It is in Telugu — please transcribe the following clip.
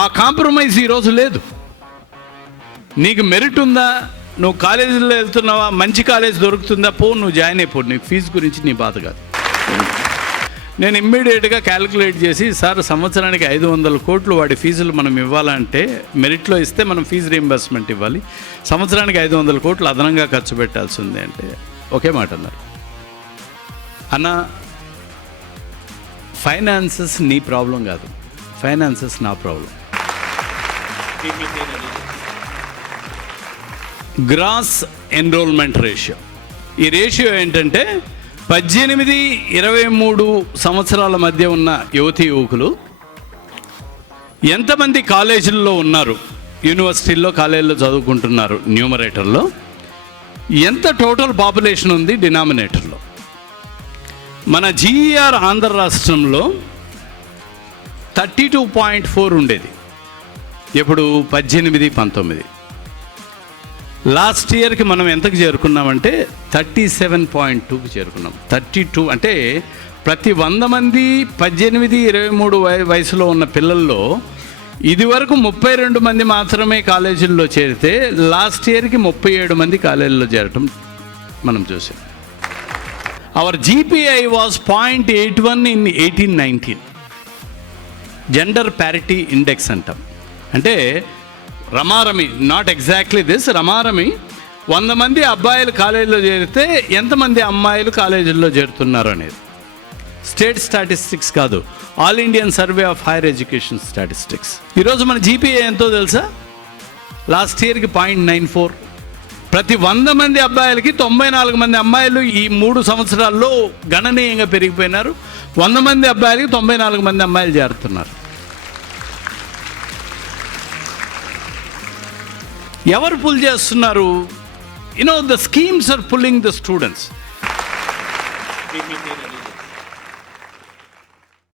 ఆ కాంప్రమైజ్ ఈరోజు లేదు. నీకు మెరిట్ ఉందా, నువ్వు కాలేజీలో వెళ్తున్నావా, మంచి కాలేజ్ దొరుకుతుందా, పో, నువ్వు జాయిన్ అయిపోడు. నీకు ఫీజు గురించి నీ బాధ కాదు. నేను ఇమ్మీడియట్గా క్యాలిక్యులేట్ చేసి, సార్ సంవత్సరానికి 500 కోట్లు వాడి ఫీజులు మనం ఇవ్వాలంటే, మెరిట్లో ఇస్తే మనం ఫీజు రీయింబర్స్మెంట్ ఇవ్వాలి, సంవత్సరానికి 500 కోట్లు అదనంగా ఖర్చు పెట్టాల్సి ఉంది అంటే ఒకే మాట అన్నారు, అన్న ఫైనాన్సెస్ నీ ప్రాబ్లం కాదు, ఫైనాన్సెస్ నా ప్రాబ్లం. గ్రాస్ ఎన్రోల్మెంట్ రేషియో, ఈ రేషియో ఏంటంటే 18-23 సంవత్సరాల మధ్య ఉన్న యువతీ యువకులు ఎంతమంది కాలేజీల్లో ఉన్నారు, యూనివర్సిటీల్లో కాలేజీల్లో చదువుకుంటున్నారు, న్యూమరేటర్లో ఎంత టోటల్ పాపులేషన్ ఉంది డినామినేటర్లో. మన జీఈఆర్ ఆంధ్ర రాష్ట్రంలో 32.4 ఉండేది, ఇప్పుడు 18-19. లాస్ట్ ఇయర్కి మనం ఎంతకు చేరుకున్నామంటే 37.2కి చేరుకున్నాం. 32 అంటే ప్రతి 100 మంది 18-23 వయసులో ఉన్న పిల్లల్లో ఇదివరకు 32 మంది మాత్రమే కాలేజీల్లో చేరితే లాస్ట్ ఇయర్కి 37 మంది కాలేజీల్లో చేరటం మనం చూసాం. Our GPI was 0.81 in 18-19. Gender parity index అంటాం. అంటే రమారమి, నాట్ ఎగ్జాక్ట్లీ దిస్, రమారమి 100 మంది అబ్బాయిలు కాలేజీలో చేరితే ఎంతమంది అమ్మాయిలు కాలేజీల్లో చేరుతున్నారు అనేది స్టేట్ స్టాటిస్టిక్స్ కాదు, all Indian survey of higher education statistics. ఈరోజు మన జీపీఏ ఎంతో తెలుసా? లాస్ట్ ఇయర్కి 0.94. ప్రతి 100 మంది అబ్బాయిలకి 94 మంది అమ్మాయిలు ఈ 3 సంవత్సరాల్లో గణనీయంగా పెరిగిపోయినారు. 100 మంది అబ్బాయిలకి 94 మంది అమ్మాయిలు చేరుతున్నారు. ఎవరు పుల్ చేస్తున్నారు? The schemes are pulling the students.